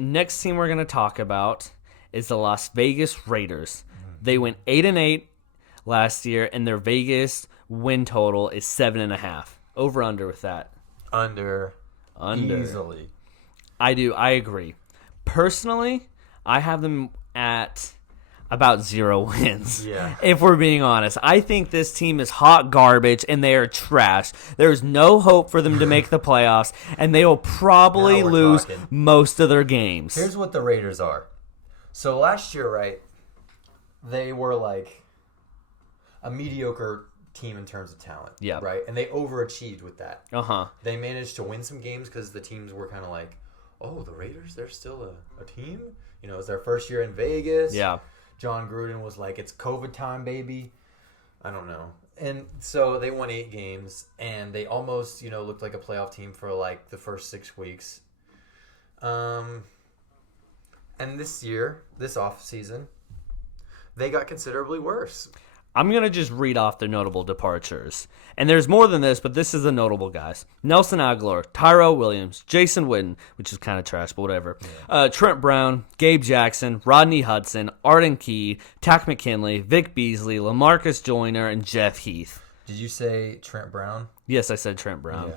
next team we're going to talk about is the Las Vegas Raiders. They went 8-8 last year, and their Vegas win total is 7.5. Over under with that. Under. Easily. I do. I agree. Personally, I have them at about 0 wins. Yeah. If we're being honest. I think this team is hot garbage and they are trash. There's no hope for them to make the playoffs, and they will probably lose most of their games. Here's what the Raiders are. So last year, right, they were like a mediocre team in terms of talent. Yeah. Right? And they overachieved with that. Uh-huh. They managed to win some games because the teams were kind of like, oh, the Raiders, they're still a team? You know, it's their first year in Vegas. Yeah. John Gruden was like, it's COVID time, baby. I don't know. And so they won 8 games, and they almost, looked like a playoff team for like the first 6 weeks. And this year, this offseason, they got considerably worse. I'm going to just read off their notable departures. And there's more than this, but this is the notable guys. Nelson Aguilar, Tyrell Williams, Jason Witten, which is kind of trash, but whatever. Yeah. Trent Brown, Gabe Jackson, Rodney Hudson, Arden Key, Tack McKinley, Vic Beasley, LaMarcus Joyner, and Jeff Heath. Did you say Trent Brown? Yes, I said Trent Brown.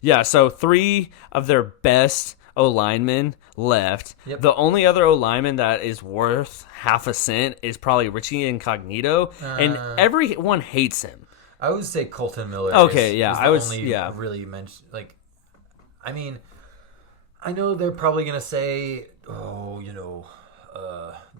Yeah, so 3 of their best O-linemen left. Yep. The only other O-lineman that is worth half a cent is probably Richie Incognito, and everyone hates him. I would say Colton Miller. Okay, yeah, I was really mentioned. Like, I mean, I know they're probably gonna say,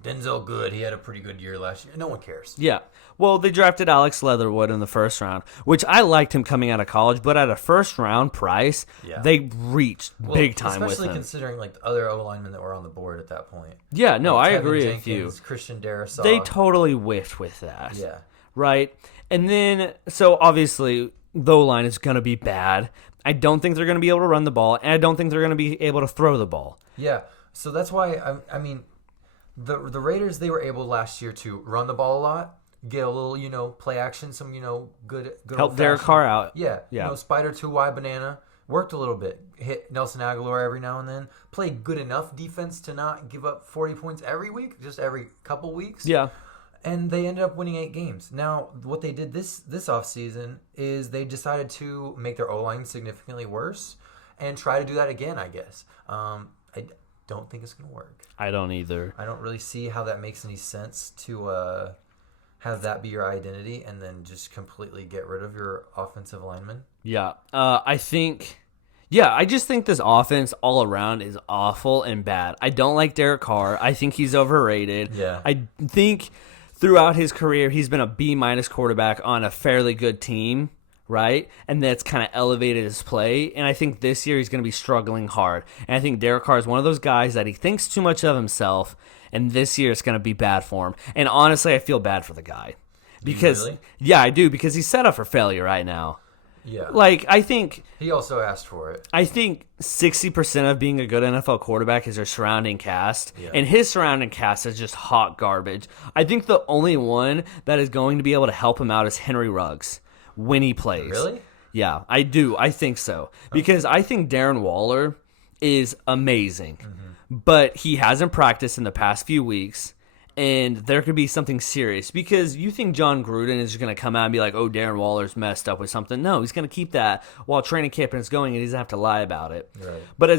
Denzel Good. He had a pretty good year last year. No one cares. Yeah. Well, they drafted Alex Leatherwood in the first round, which I liked him coming out of college, but at a first-round price, they reached big time with him. Especially considering like the other O-linemen that were on the board at that point. Yeah, no, like I Tevin agree Jenkins, with you. Christian Darrisaw. They totally whiffed with that. Yeah. Right? And then, so obviously, the O-line is going to be bad. I don't think they're going to be able to run the ball, and I don't think they're going to be able to throw the ball. Yeah, so that's why, I mean, the Raiders, they were able last year to run the ball a lot, get a little, play action, some, good help Derek Carr out. Yeah. Spider 2-wide banana. Worked a little bit. Hit Nelson Aguilar every now and then. Played good enough defense to not give up 40 points every week, just every couple weeks. Yeah. And they ended up winning 8 games. Now, what they did this offseason is they decided to make their O-line significantly worse and try to do that again, I guess. I don't think it's going to work. I don't either. I don't really see how that makes any sense to have that be your identity and then just completely get rid of your offensive lineman. Yeah. I just think this offense all around is awful and bad. I don't like Derek Carr. I think he's overrated. Yeah. I think throughout his career, he's been a B- quarterback on a fairly good team, right? And that's kind of elevated his play. And I think this year he's going to be struggling hard. And I think Derek Carr is one of those guys that he thinks too much of himself, and this year it's going to be bad for him. And honestly, I feel bad for the guy. Because, really? Yeah, I do, because he's set up for failure right now. Yeah. Like, I think... He also asked for it. I think 60% of being a good NFL quarterback is your surrounding cast. Yeah. And his surrounding cast is just hot garbage. I think the only one that is going to be able to help him out is Henry Ruggs when he plays. Really? Yeah, I do. I think so. Because I think Darren Waller is amazing. Mm-hmm. But he hasn't practiced in the past few weeks. And there could be something serious, because you think John Gruden is going to come out and be like, oh, Darren Waller's messed up with something. No, he's going to keep that while training camp is going, and he doesn't have to lie about it. Right. But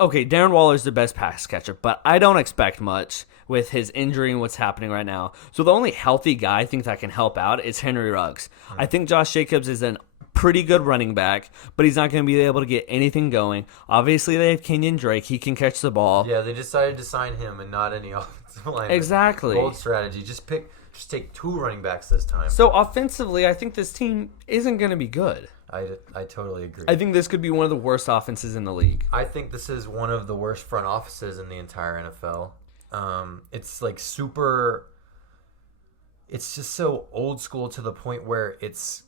Darren Waller's the best pass catcher, but I don't expect much with his injury and what's happening right now. So the only healthy guy I think that can help out is Henry Ruggs. Right. I think Josh Jacobs is an pretty good running back, but he's not going to be able to get anything going. Obviously, they have Kenyon Drake. He can catch the ball. Yeah, they decided to sign him and not any offensive lineman. Exactly. Bold strategy. Just take 2 running backs this time. So offensively, I think this team isn't going to be good. I totally agree. I think this could be one of the worst offenses in the league. I think this is one of the worst front offices in the entire NFL. It's like super... It's just so old school to the point where it's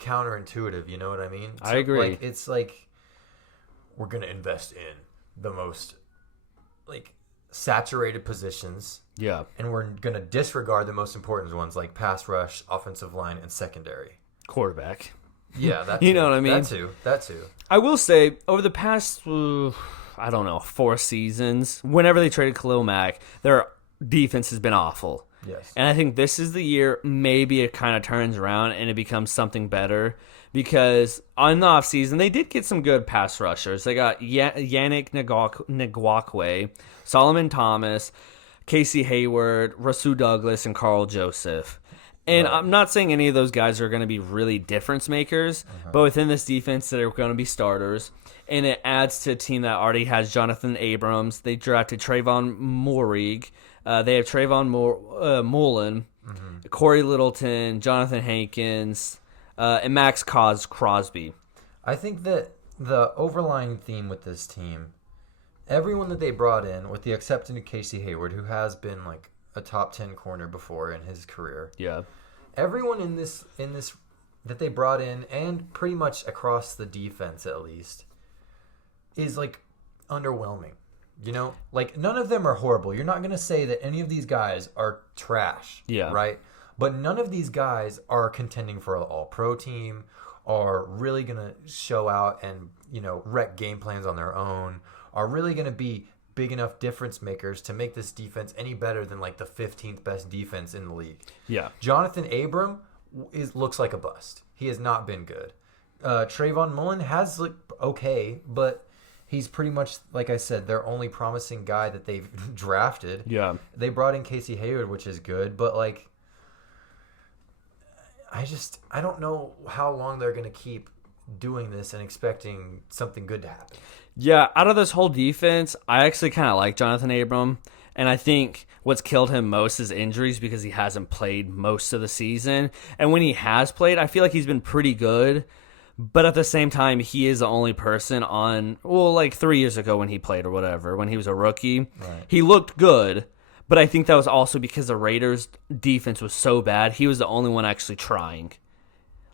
counterintuitive, you know what I mean? So, I agree. Like, it's like we're going to invest in the most saturated positions. Yeah. And we're going to disregard the most important ones like pass rush, offensive line, and secondary. Quarterback. Yeah, that you know what I mean? That too. I will say, over the past I don't know, 4 seasons, whenever they traded Khalil Mack, their defense has been awful. Yes. And I think this is the year maybe it kind of turns around and it becomes something better, because on the offseason, they did get some good pass rushers. They got Yannick Ngakoue, Solomon Thomas, Casey Hayward, Rasul Douglas, and Carl Joseph. And I'm not saying any of those guys are going to be really difference makers, but within this defense, they're going to be starters. And it adds to a team that already has Jonathan Abrams. They drafted Trayvon Moehrig. They have Trayvon Mullen, Corey Littleton, Jonathan Hankins, and Max Crosby. I think that the overlying theme with this team, everyone that they brought in, with the exception of Casey Hayward, who has been like a top 10 corner before in his career. Yeah. Everyone in this that they brought in, and pretty much across the defense at least, is like underwhelming. You know, like none of them are horrible. You're not going to say that any of these guys are trash. Yeah. Right? But none of these guys are contending for an all-pro team, are really going to show out and, you know, wreck game plans on their own, are really going to be big enough difference makers to make this defense any better than like the 15th best defense in the league. Yeah. Jonathan Abram looks like a bust. He has not been good. Trayvon Mullen has looked okay, but he's pretty much, like I said, their only promising guy that they've drafted. Yeah. They brought in Casey Hayward, which is good, but like I don't know how long they're going to keep doing this and expecting something good to happen. Yeah, out of this whole defense, I actually kind of like Jonathan Abram. And I think what's killed him most is injuries, because he hasn't played most of the season. And when he has played, I feel like he's been pretty good. But at the same time, he is the only person on, well, like 3 years ago when he played or whatever, when he was a rookie. Right. He looked good. But I think that was also because the Raiders' defense was so bad. He was the only one actually trying.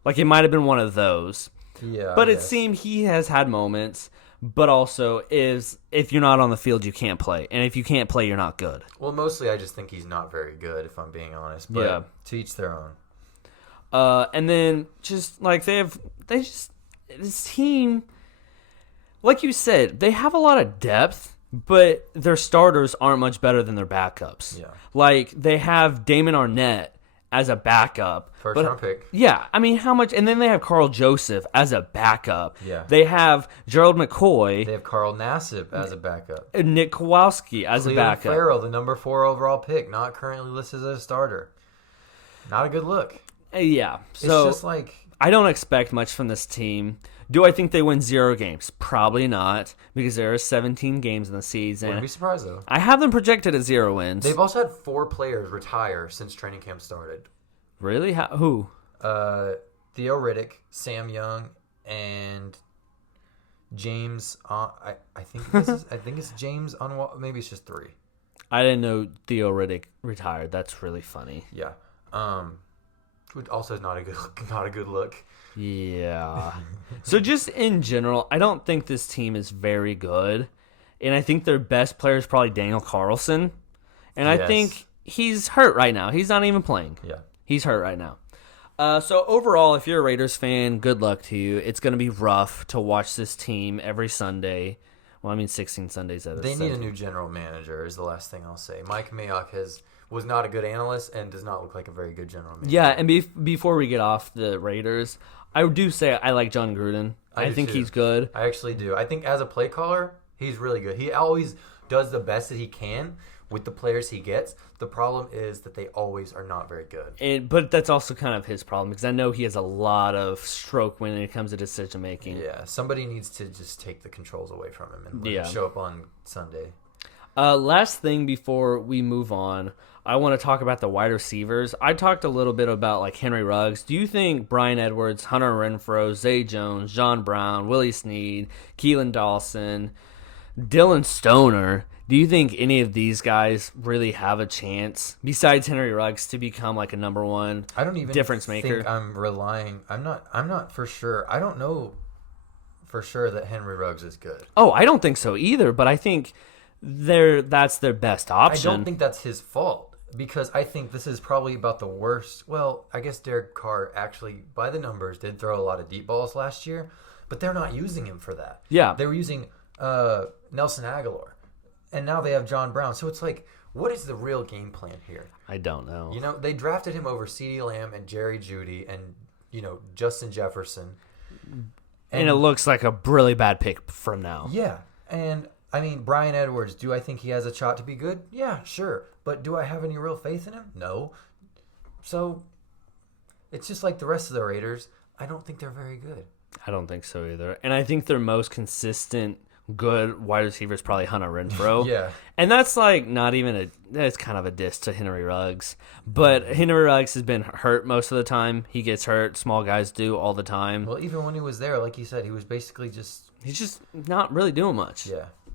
Like, it might have been one of those. Yeah. But it seemed he has had moments. But also, is if you're not on the field, you can't play. And if you can't play, you're not good. Well, mostly I just think he's not very good, if I'm being honest. But Yeah. to each their own. And then just like this team, like you said, they have a lot of depth, but their starters aren't much better than their backups. Yeah. Like they have Damon Arnett as a backup. First but, round pick. Yeah. I mean, how much? And then they have Carl Joseph as a backup. Yeah. They have Gerald McCoy, They have Carl Nassib as a backup. and Nick Kowalski as a Cleveland backup. Farrell, the number 4 overall pick, not currently listed as a starter. Not a good look. Yeah. It's So just like, I don't expect much from this team. Do I think they win 0 games? Probably not, because there are 17 games in the season. wouldn't be surprised though. I have them projected at 0 wins. They've also had 4 players retire since training camp started. Really? Who? Theo Riddick, Sam Young, and James. I think it's James Unwall. Maybe it's just 3. I didn't know Theo Riddick retired. That's really funny. Yeah. Which also is not a good look. Yeah. So just in general, I don't think this team is very good. And I think their best player is probably Daniel Carlson. And I Yes. think he's hurt right now. He's not even playing. Yeah. He's hurt right now. So overall, if you're a Raiders fan, good luck to you. It's going to be rough to watch this team every Sunday. Well, I mean 16 Sundays at a They need a new general manager is the last thing I'll say. Mike Mayock was not a good analyst and does not look like a very good general manager. Yeah, and before we get off the Raiders, I do say I like John Gruden. I do think too. he's good. I actually do. I think as a play caller, he's really good. He always does the best that he can with the players he gets. The problem is that they always are not very good. But that's also kind of his problem, because I know he has a lot of stroke when it comes to decision making. Yeah, somebody needs to just take the controls away from him and let him show up on Sunday. Last thing before we move on, I want to talk about the wide receivers. I talked a little bit about like Henry Ruggs. Do you think Brian Edwards, Hunter Renfrow, Zay Jones, John Brown, Willie Snead, Keelan Dawson, Dylan Stoner, do you think any of these guys really have a chance, besides Henry Ruggs, to become like a number one I don't even difference maker? think I'm not for sure. I don't know for sure that Henry Ruggs is good. Oh, I don't think so either, but I think that's their best option. I don't think that's his fault, because I think this is probably about the worst. Well, I guess Derek Carr actually, by the numbers, did throw a lot of deep balls last year, but they're not using him for that. Yeah. They were using Nelson Aguilar, and now they have John Brown. So it's like, what is the real game plan here? I don't know. You know, they drafted him over CeeDee Lamb and Jerry Jeudy and, Justin Jefferson. And it looks like a really bad pick from now. Yeah. And, I mean, Brian Edwards, do I think he has a shot to be good? Yeah, sure. But do I have any real faith in him? No. So, it's just like the rest of the Raiders. I don't think they're very good. I don't think so either. And I think their most consistent good wide receiver is probably Hunter Renfrow. Yeah. And that's like not even that's kind of a diss to Henry Ruggs. But Henry Ruggs has been hurt most of the time. He gets hurt. Small guys do all the time. Well, even when he was there, like you said, he was basically just... He's just not really doing much. Yeah.